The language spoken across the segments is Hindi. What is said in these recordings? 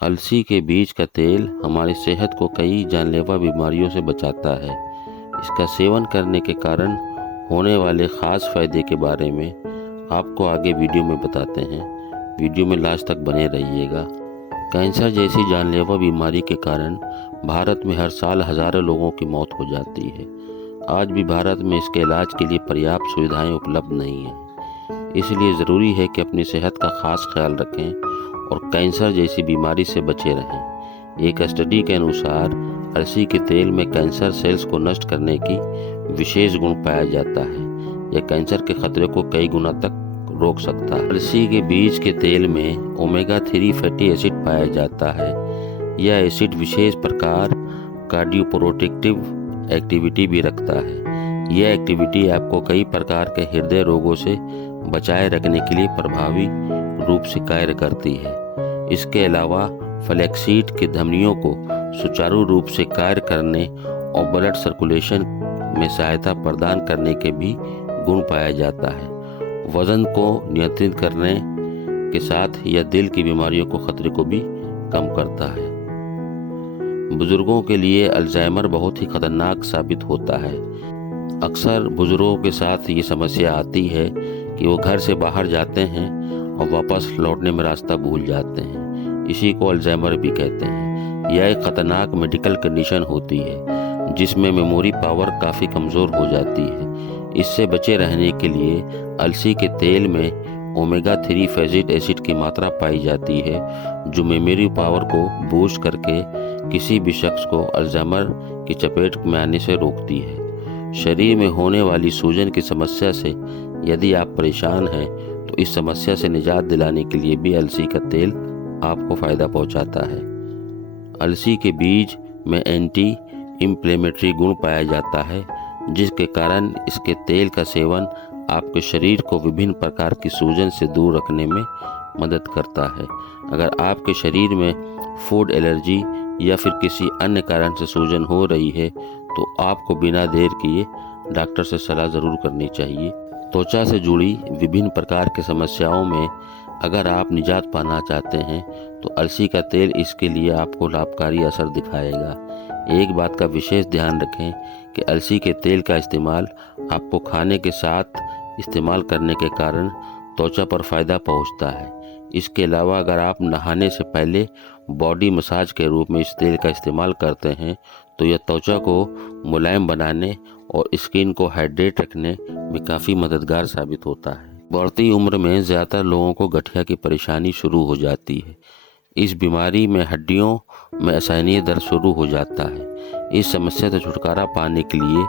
अलसी के बीज का तेल हमारी सेहत को कई जानलेवा बीमारियों से बचाता है। इसका सेवन करने के कारण होने वाले ख़ास फ़ायदे के बारे में आपको आगे वीडियो में बताते हैं। वीडियो में लास्ट तक बने रहिएगा। कैंसर जैसी जानलेवा बीमारी के कारण भारत में हर साल हज़ारों लोगों की मौत हो जाती है। आज भी भारत में इसके इलाज के लिए पर्याप्त सुविधाएं उपलब्ध नहीं हैं। इसलिए ज़रूरी है कि अपनी सेहत का ख़ास ख्याल रखें और कैंसर जैसी बीमारी से बचे रहें। एक स्टडी के अनुसार अलसी के तेल में कैंसर सेल्स को नष्ट करने की विशेष गुण पाया जाता है। यह कैंसर के खतरे को कई गुना तक रोक सकता है। अलसी के बीज के तेल में ओमेगा 3 फैटी एसिड पाया जाता है। यह एसिड विशेष प्रकार कार्डियोप्रोटेक्टिव एक्टिविटी भी रखता है। यह एक्टिविटी आपको कई प्रकार के हृदय रोगों से बचाए रखने के लिए प्रभावी रूप से कार्य करती है। इसके अलावा फ्लैक्सीड की धमनियों को सुचारू रूप से कार्य करने और ब्लड सर्कुलेशन में सहायता प्रदान करने के भी गुण पाया जाता है। वजन को नियंत्रित करने के साथ यह दिल की बीमारियों को खतरे को भी कम करता है। बुजुर्गों के लिए अल्जाइमर बहुत ही खतरनाक साबित होता है। अक्सर बुजुर्गों के साथ ये समस्या आती है कि वो घर से बाहर जाते हैं और वापस लौटने में रास्ता भूल जाते हैं। इसी को अल्जाइमर भी कहते हैं। यह एक खतरनाक मेडिकल कंडीशन होती है जिसमें मेमोरी पावर काफ़ी कमज़ोर हो जाती है। इससे बचे रहने के लिए अलसी के तेल में ओमेगा 3 फैटी एसिड की मात्रा पाई जाती है, जो मेमोरी पावर को बूस्ट करके किसी भी शख्स को अल्जाइमर की चपेट में आने से रोकती है। शरीर में होने वाली सूजन की समस्या से यदि आप परेशान हैं तो इस समस्या से निजात दिलाने के लिए भी अलसी का तेल आपको फ़ायदा पहुंचाता है। अलसी के बीज में एंटी इंफ्लेमेटरी गुण पाया जाता है, जिसके कारण इसके तेल का सेवन आपके शरीर को विभिन्न प्रकार की सूजन से दूर रखने में मदद करता है। अगर आपके शरीर में फूड एलर्जी या फिर किसी अन्य कारण से सूजन हो रही है तो आपको बिना देर किए डॉक्टर से सलाह ज़रूर करनी चाहिए। त्वचा से जुड़ी विभिन्न प्रकार की समस्याओं में अगर आप निजात पाना चाहते हैं तो अलसी का तेल इसके लिए आपको लाभकारी असर दिखाएगा। एक बात का विशेष ध्यान रखें कि अलसी के तेल का इस्तेमाल आपको खाने के साथ इस्तेमाल करने के कारण त्वचा पर फ़ायदा पहुंचता है। इसके अलावा अगर आप नहाने से पहले बॉडी मसाज के रूप में इस तेल का इस्तेमाल करते हैं तो यह त्वचा को मुलायम बनाने और स्किन को हाइड्रेट रखने में काफ़ी मददगार साबित होता है। बढ़ती उम्र में ज़्यादातर लोगों को गठिया की परेशानी शुरू हो जाती है। इस बीमारी में हड्डियों में असहनीय दर्द शुरू हो जाता है। इस समस्या से छुटकारा पाने के लिए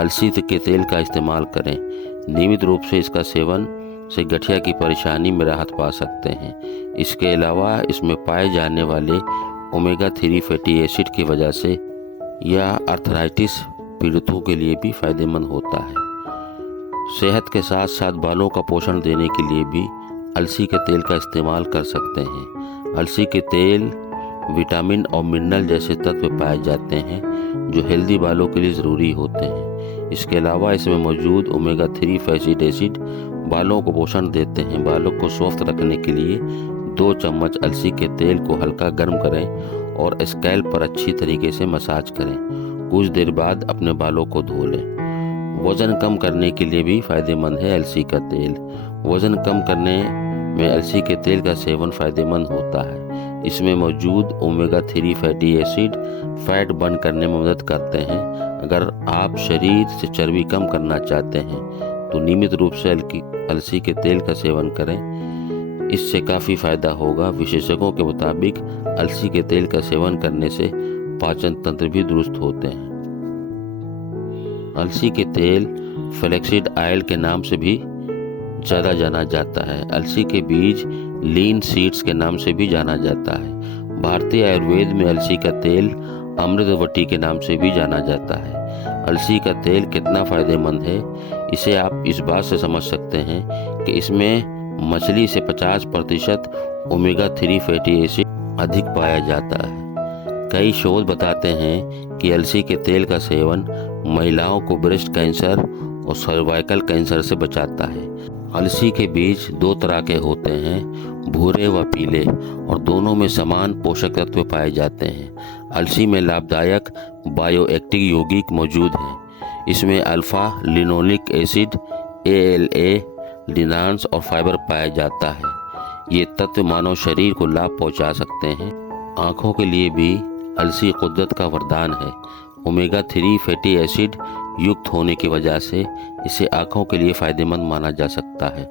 अलसी के तेल का इस्तेमाल करें। नियमित रूप से इसका सेवन से गठिया की परेशानी में राहत पा सकते हैं। इसके अलावा इसमें पाए जाने वाले ओमेगा 3 फैटी एसिड की वजह से यह आर्थराइटिस पीड़ितों के लिए भी फायदेमंद होता है। सेहत के साथ साथ बालों का पोषण देने के लिए भी अलसी के तेल का इस्तेमाल कर सकते हैं। अलसी के तेल विटामिन और मिनरल जैसे तत्व पाए जाते हैं जो हेल्दी बालों के लिए ज़रूरी होते हैं। इसके अलावा इसमें मौजूद ओमेगा 3 फैटी एसिड बालों को पोषण देते हैं। बालों को स्वस्थ रखने के लिए 2 चम्मच अलसी के तेल को हल्का गर्म करें और स्कैल्प पर अच्छी तरीके से मसाज करें। कुछ देर बाद अपने बालों को धो लें। वज़न कम करने के लिए भी फ़ायदेमंद है अलसी का तेल। वज़न कम करने में अलसी के तेल का सेवन फ़ायदेमंद होता है। इसमें मौजूद omega 3 fatty acid fat burn करने में मदद करते हैं। अगर आप शरीर से चर्बी कम करना चाहते हैं तो नियमित रूप से अलसी के तेल का सेवन करें। इससे काफ़ी फ़ायदा होगा। विशेषज्ञों के मुताबिक अलसी के तेल का सेवन करने से पाचन तंत्र भी दुरुस्त होते हैं। अलसी के तेल फ्लैक्सीड ऑयल के नाम से भी ज़्यादा जाना जाता है। अलसी के बीज लीन सीड्स के नाम से भी जाना जाता है। भारतीय आयुर्वेद में अलसी का तेल अमृतवटी के नाम से भी जाना जाता है। अलसी का तेल कितना फ़ायदेमंद है इसे आप इस बात से समझ सकते हैं कि इसमें मछली से 50% ओमेगा 3 फैटी एसिड अधिक पाया जाता है। कई शोध बताते हैं कि अलसी के तेल का सेवन महिलाओं को ब्रेस्ट कैंसर और सर्वाइकल कैंसर से बचाता है। अलसी के बीज 2 तरह के होते हैं, भूरे व पीले और दोनों में समान पोषक तत्व पाए जाते हैं। अलसी में लाभदायक बायोएक्टिव यौगिक मौजूद हैं। इसमें अल्फा लिनोलिक एसिड, ALA, लिनांस और फाइबर पाया जाता है। ये तत्व मानव शरीर को लाभ पहुंचा सकते हैं। आँखों के लिए भी अलसी कुदरत का वरदान है। ओमेगा 3 फैटी एसिड युक्त होने की वजह से इसे आँखों के लिए फ़ायदेमंद माना जा सकता है।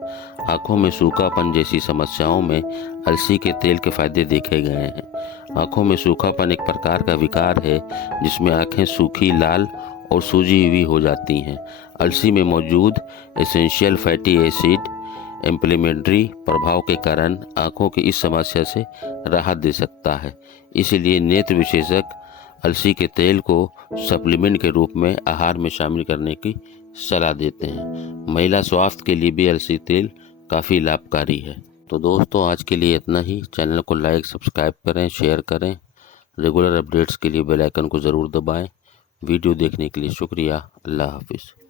आँखों में सूखापन जैसी समस्याओं में अलसी के तेल के फायदे देखे गए हैं। आँखों में सूखापन एक प्रकार का विकार है जिसमें आँखें सूखी, लाल और सूजी हुई हो जाती हैं। अलसी में मौजूद एसेंशियल फैटी एसिड एम्प्लीमेंट्री प्रभाव के कारण आँखों की इस समस्या से राहत दे सकता है। इसलिए नेत्र विशेषज्ञ अलसी के तेल को सप्लीमेंट के रूप में आहार में शामिल करने की सलाह देते हैं। महिला स्वास्थ्य के लिए भी अलसी तेल काफ़ी लाभकारी है। तो दोस्तों, आज के लिए इतना ही। चैनल को लाइक, सब्सक्राइब करें, शेयर करें। रेगुलर अपडेट्स के लिए बेल आइकन को ज़रूर दबाएं। वीडियो देखने के लिए शुक्रिया। अल्लाह हाफिज़।